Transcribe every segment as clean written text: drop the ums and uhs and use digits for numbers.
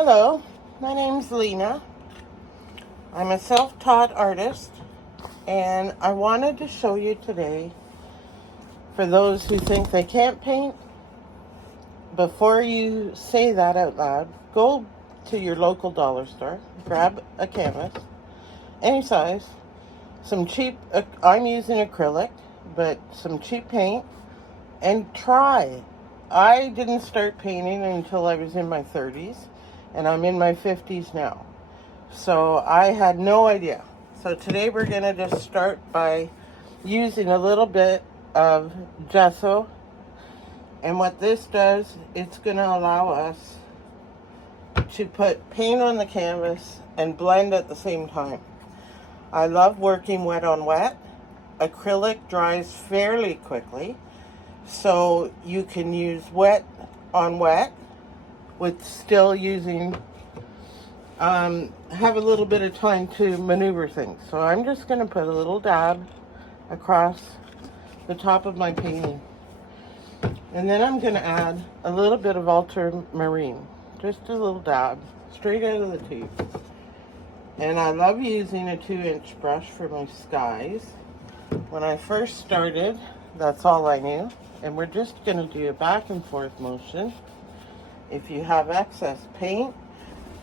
Hello, my name's Lina. I'm a self-taught artist, and I wanted to show you today, for those who think they can't paint, before you say that out loud, go to your local dollar store, grab a canvas, any size, some cheap, I'm using acrylic, but some cheap paint, and try. I didn't start painting until I was in my 30s, and I'm in my 50s now. So I had no idea. So today we're going to just start by using a little bit of gesso. And what this does, it's going to allow us to put paint on the canvas and blend at the same time. I love working wet on wet. Acrylic dries fairly quickly, so you can use wet on wet with still using, have a little bit of time to maneuver things. So I'm just going to put a little dab across the top of my painting. And then I'm going to add a little bit of ultramarine, just a little dab, straight out of the tube. And I love using a 2-inch brush for my skies. When I first started, that's all I knew. And we're just going to do a back and forth motion. If you have excess paint,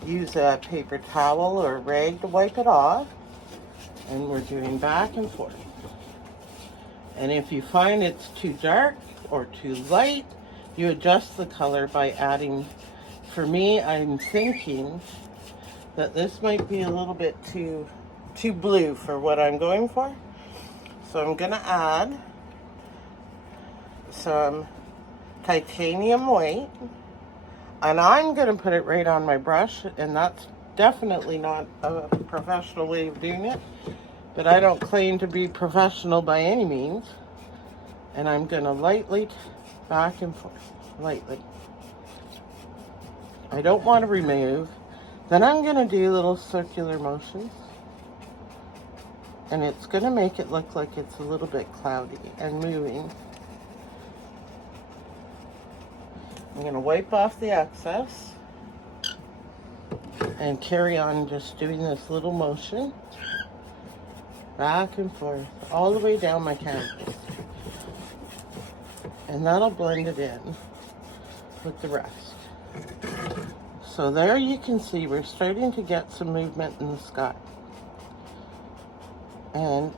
use a paper towel or a rag to wipe it off. And we're doing back and forth. And if you find it's too dark or too light, you adjust the color by adding, for me, I'm thinking that this might be a little bit too blue for what I'm going for. So I'm going to add some titanium white, and I'm going to put it right on my brush, and that's definitely not a professional way of doing it, but I don't claim to be professional by any means. And I'm going to lightly back and forth, lightly. I don't want to remove. Then I'm going to do little circular motions, and it's going to make it look like it's a little bit cloudy and moving. I'm going to wipe off the excess and carry on just doing this little motion back and forth all the way down my canvas. And that'll blend it in with the rest. So there you can see we're starting to get some movement in the sky. And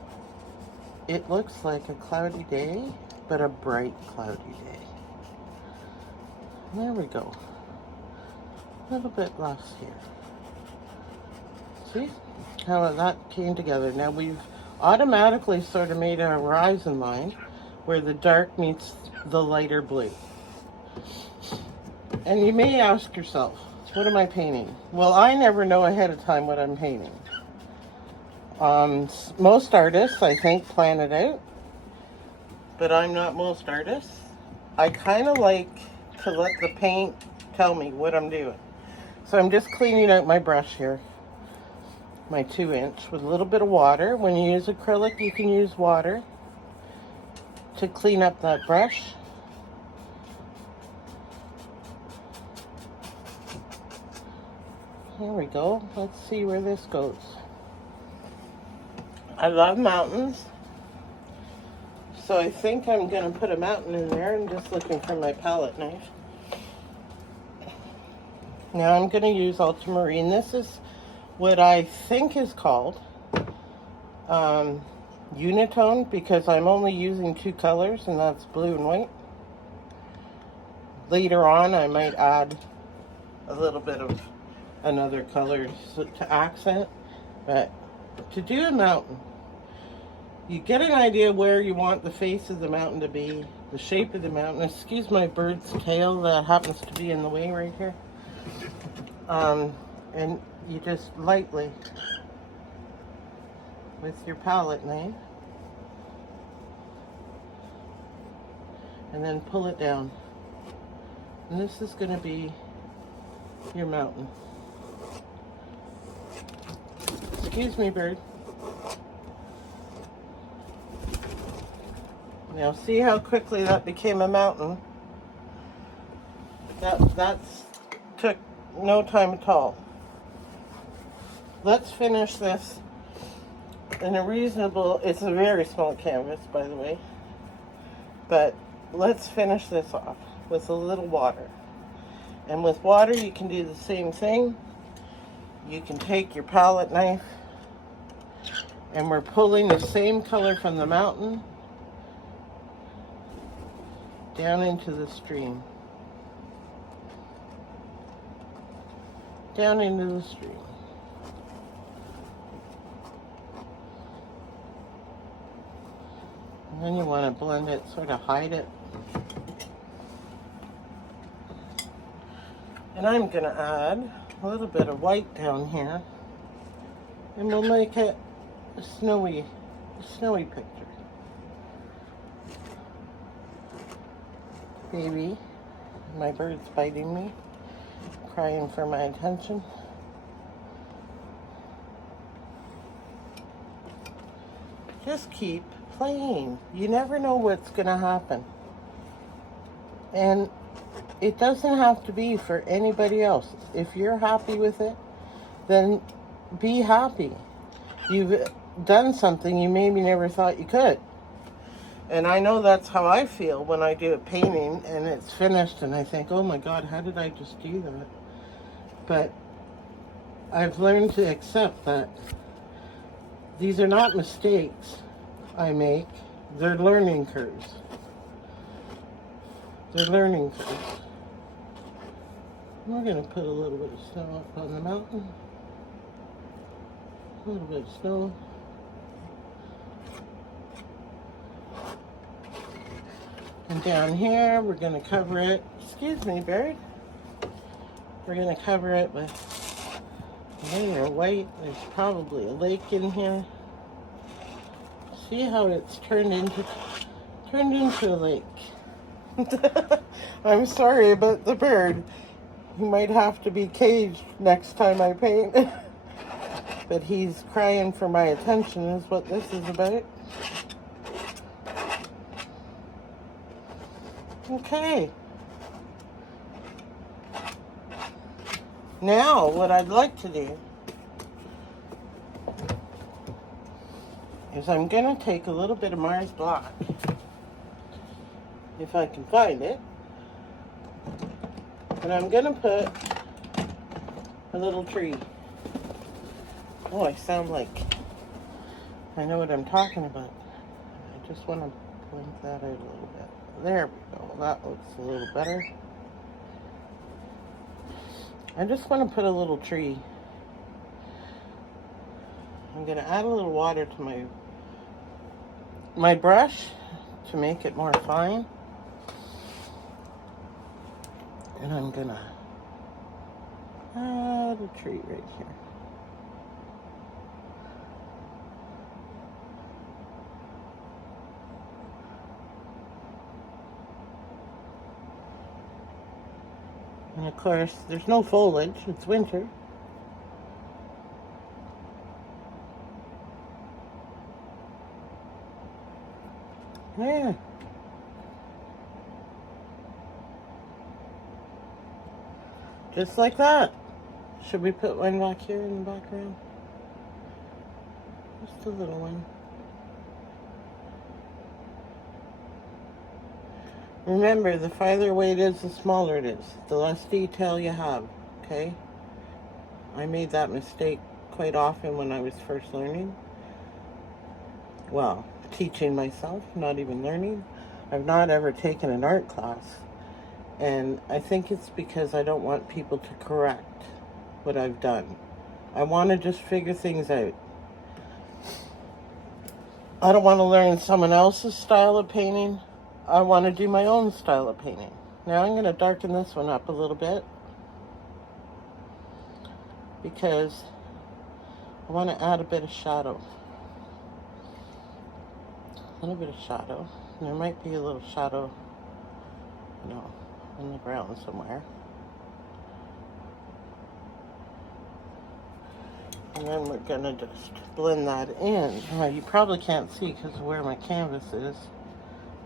it looks like a cloudy day, but a bright cloudy day. There we go. A little bit less here. See how that came together? Now we've automatically sort of made a horizon line where the dark meets the lighter blue. And you may ask yourself, what am I painting? Well, I never know ahead of time what I'm painting. Most artists, I think, plan it out, but I'm not most artists. I kind of like to let the paint tell me what I'm doing. So I'm just cleaning out my brush here, my 2-inch, with a little bit of water. When you use acrylic, you can use water to clean up that brush. Here we go. Let's see where this goes. I love mountains, so I think I'm going to put a mountain in there. I'm just looking for my palette knife. Now I'm going to use ultramarine. This is what I think is called unitone, because I'm only using 2 colors, and that's blue and white. Later on I might add a little bit of another color to accent, but to do a mountain, you get an idea where you want the face of the mountain to be, the shape of the mountain. Excuse my bird's tail that happens to be in the way right here. And you just lightly, with your palette knife, and then pull it down. And this is going to be your mountain. Excuse me, bird. Now see how quickly that became a mountain? That's took no time at all. Let's finish this in a reasonable, it's a very small canvas, by the way, but let's finish this off with a little water. And with water, you can do the same thing. You can take your palette knife, and we're pulling the same color from the mountain down into the stream. Down into the stream. And then you want to blend it, sort of hide it. And I'm going to add a little bit of white down here. And we'll make it a snowy picture. Baby, my bird's biting me, crying for my attention. Just keep playing. You never know what's going to happen. And it doesn't have to be for anybody else. If you're happy with it, then be happy. You've done something you maybe never thought you could. And I know that's how I feel when I do a painting and it's finished and I think, oh my God, how did I just do that? But I've learned to accept that these are not mistakes I make. They're learning curves. They're learning curves. We're going to put a little bit of snow up on the mountain. A little bit of snow. And down here, we're going to cover it. Excuse me, bird. We're going to cover it with a layer of white. There's probably a lake in here. See how it's turned into a lake. I'm sorry about the bird. He might have to be caged next time I paint. But he's crying for my attention is what this is about. Okay. Now, what I'd like to do is I'm going to take a little bit of Mars Black, if I can find it, and I'm going to put a little tree. Oh, I sound like I know what I'm talking about. I just want to blend that out a little bit. There we go. That looks a little better. I just want to put a little tree. I'm going to add a little water to my brush to make it more fine. And I'm going to add a tree right here. And of course, there's no foliage, it's winter. Yeah. Just like that. Should we put one back here in the background? Just a little one. Remember, the farther away it is, the smaller it is. The less detail you have, okay? I made that mistake quite often when I was first learning. Well, teaching myself, not even learning. I've not ever taken an art class. And I think it's because I don't want people to correct what I've done. I want to just figure things out. I don't want to learn someone else's style of painting. I want to do my own style of painting. Now I'm going to darken this one up a little bit because I want to add a bit of shadow. A little bit of shadow. And there might be a little shadow, in the ground somewhere. And then we're going to just blend that in. You probably can't see because of where my canvas is.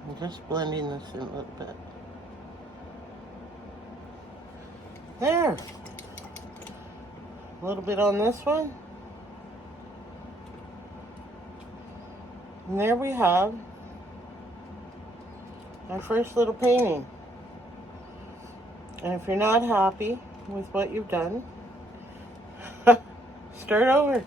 I'm just blending this in a little bit. There. A little bit on this one. And there we have our first little painting. And if you're not happy with what you've done, start over.